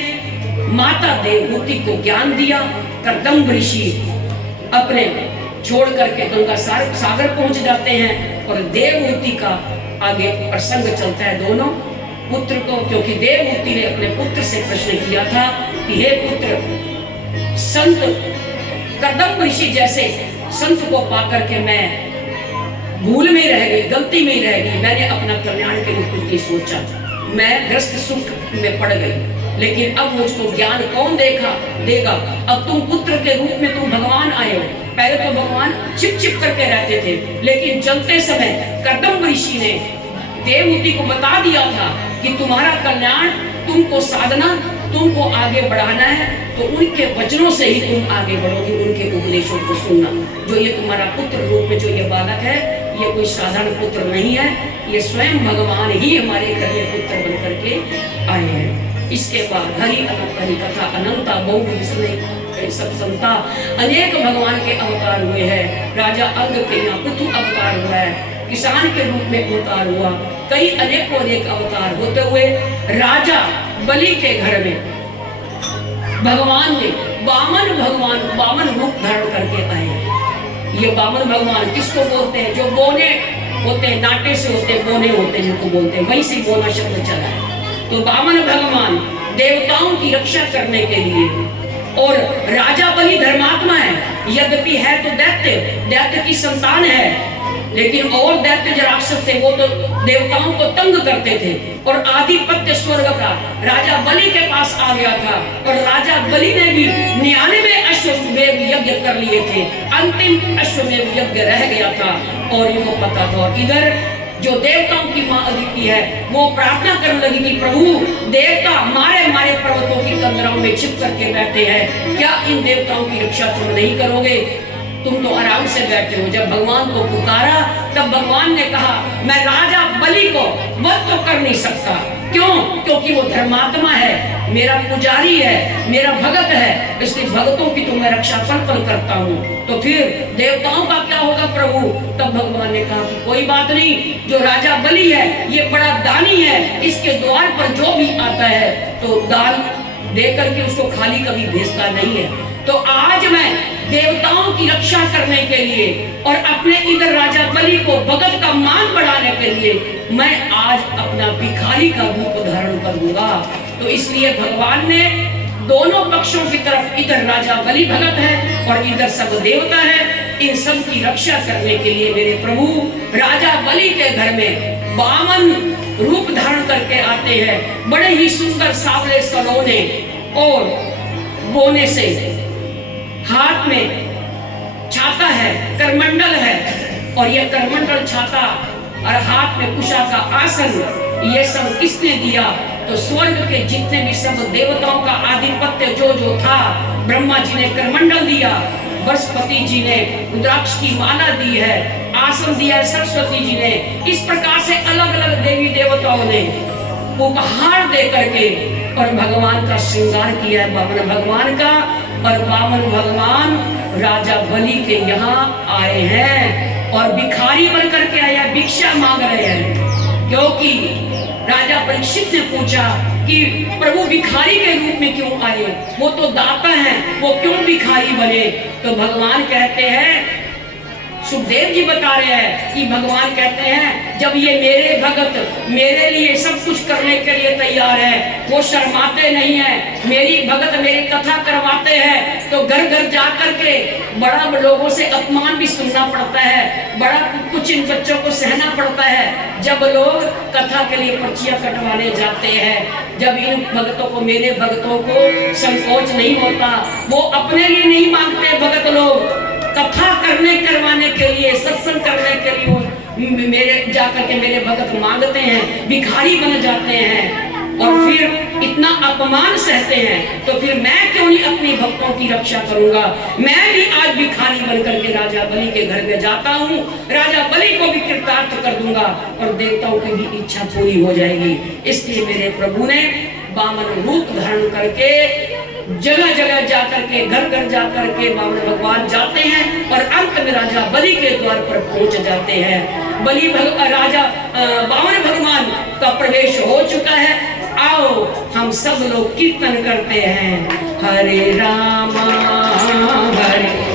माता देवहूति को ज्ञान दिया। कर्दम ऋषि अपने छोड़ करके गंगा सागर पहुंच जाते हैं, और देवहूति का आगे प्रसंग चलता है दोनों पुत्र को, क्योंकि देवहूति ने अपने पुत्र से प्रश्न किया था कि हे पुत्र, संत कर्दम ऋषि जैसे संत को पाकर के मैं भूल में रह गई, गलती में ही रह गई, मैंने अपना कल्याण के लिए कुछ नहीं सोचा, मैं ग्रस्त सुख में पड़ गई। लेकिन अब मुझको ज्ञान कौन देगा? अब तुम पुत्र के रूप में तुम भगवान आए हो। पहले तो भगवान छिप छिप करके रहते थे, लेकिन चलते समय कर्दम ऋषि ने देवहूति को बता दिया था कि तुम्हारा कल्याण, तुमको साधना, तुमको आगे बढ़ाना है, तो उनके वचनों से ही तुम आगे बढ़ोगे, उनके उपदेशों को सुनना। जो ये तुम्हारा पुत्र रूप में जो ये बालक है, ये कोई साधारण पुत्र नहीं है, ये स्वयं भगवान ही हमारे घर में पुत्र बन करके आए हैं। इसके बाद हरि कथा अनंता बहु सब संता, अनेक भगवान के अवतार हुए हैं। राजा अंग के यहाँ पृथु अवतार हुआ है, किसान के रूप में अवतार हुआ, कई अनेकों अनेक अवतार होते हुए राजा बलि के घर में भगवान ने वामन रूप धारण करके आए। ये वामन भगवान किसको बोलते हैं? जो बोने होते हैं, नाटे से होते हैं, बोने होते हैं, जिनको बोलते हैं, वहीं से बोना शब्द चला है। तो वामन भगवान देवताओं की रक्षा करने के लिए, और राजा बलि धर्मात्मा है, यद्यपि है तो दैत्य, दैत्य की संतान है, लेकिन और दैत्य जो राक्षस थे वो तो देवताओं को तंग करते थे, और आधिपत्य स्वर्ग का राजा बलि के पास आ गया था, और राजा बलि ने भी 99 अश्वमेध यज्ञ कर लिए थे, अंतिम अश्वमेध यज्ञ रह गया था और इनको पता था। इधर जो देवताओं की मां अदिति है वो प्रार्थना करने लगी कि प्रभु, देवता मारे मारे पर्वतों की कंदराओं में छिप करके बैठे हैं, क्या इन देवताओं की रक्षा तुम नहीं करोगे? तुम तो आराम से बैठे हो। जब भगवान को पुकारा तब भगवान ने कहा, मैं राजा बलि को वध तो कर नहीं सकता। क्यों? क्योंकि वो धर्मात्मा है, मेरा पुजारी है, मेरा भगत है, इसलिए भगतों की तो मैं रक्षा पल पल करता हूँ। तो फिर देवताओं का क्या होगा प्रभु? तब भगवान ने कहा कि कोई बात नहीं, जो राजा बलि है ये बड़ा दानी है, इसके द्वार पर जो भी आता है तो दान दे करके उसको खाली कभी भेजता नहीं है। तो आज मैं देवताओं की रक्षा करने के लिए और अपने इधर राजा बलि को भगत का मान बढ़ाने के लिए मैं आज अपना भिखारी का रूप धारण करूंगा। तो इसलिए भगवान ने दोनों पक्षों की तरफ, इधर राजा बलि भगत है और इधर सब देवता है, इन सब की रक्षा करने के लिए मेरे प्रभु राजा बलि के घर में वामन रूप धारण करके आते हैं। बड़े ही सुंदर सावले सलोने और बोने से, हाथ में छाता है, करमंडल है, और यह करमंडल, छाता और हाथ में कुशा का आसन, ये सब किसने दिया? तो स्वर्ग के जितने भी सब देवताओं का आधिपत्य जो था, ब्रह्मा जी ने करमंडल दिया, बृहस्पति जी ने रुद्राक्ष की माला दी है, आसन दिया है सरस्वती जी ने। इस प्रकार से अलग अलग देवी देवताओं ने उपहार दे करके और भगवान का श्रृंगार किया है, वामन भगवान का। और वामन भगवान राजा बलि के यहाँ आए हैं और भिखारी बन करके आया, भिक्षा मांग रहे हैं। क्योंकि राजा परीक्षित ने पूछा कि प्रभु भिखारी के रूप में क्यों आए? वो तो दाता हैं, वो क्यों भिखारी बने? तो भगवान कहते हैं, सुखदेव जी बता रहे हैं कि भगवान कहते हैं, जब ये मेरे भगत मेरे लिए सब कुछ करने के लिए तैयार है, वो शर्माते नहीं है, मेरी भगत मेरी कथा करवाते हैं, तो घर घर जा करके बड़ा लोगों से अपमान भी सुनना पड़ता है, बड़ा कुछ इन बच्चों को सहना पड़ता है। जब लोग कथा के लिए पर्चियां कटवाने जाते हैं, जब इन भगतों को, मेरे भगतों को संकोच नहीं होता, वो अपने लिए नहीं मांगते भगत लोग, कथा करवाने के लिए, सत्संग करने के लिए मेरे जाकर के मेरे भगत मांगते हैं, भिखारी बन जाते हैं और फिर इतना अपमान सहते हैं। तो फिर मैं क्यों नहीं अपनी भक्तों की रक्षा करूंगा? मैं भी आज भिखारी बन करके राजा बलि के घर में जाता हूँ, राजा बलि को भी कृतार्थ कर दूंगा और देवताओं की भी इच्छा पूरी हो जाएगी। इसलिए मेरे प्रभु ने वामन रूप धारण करके जगह जगह जाकर के, घर घर जाकर के वामन भगवान जाते हैं और अंत में राजा बलि के द्वार पर पहुंच जाते हैं। राजा वामन भगवान का प्रवेश हो चुका है। आओ हम सब लोग कीर्तन करते हैं, हरे राम हरे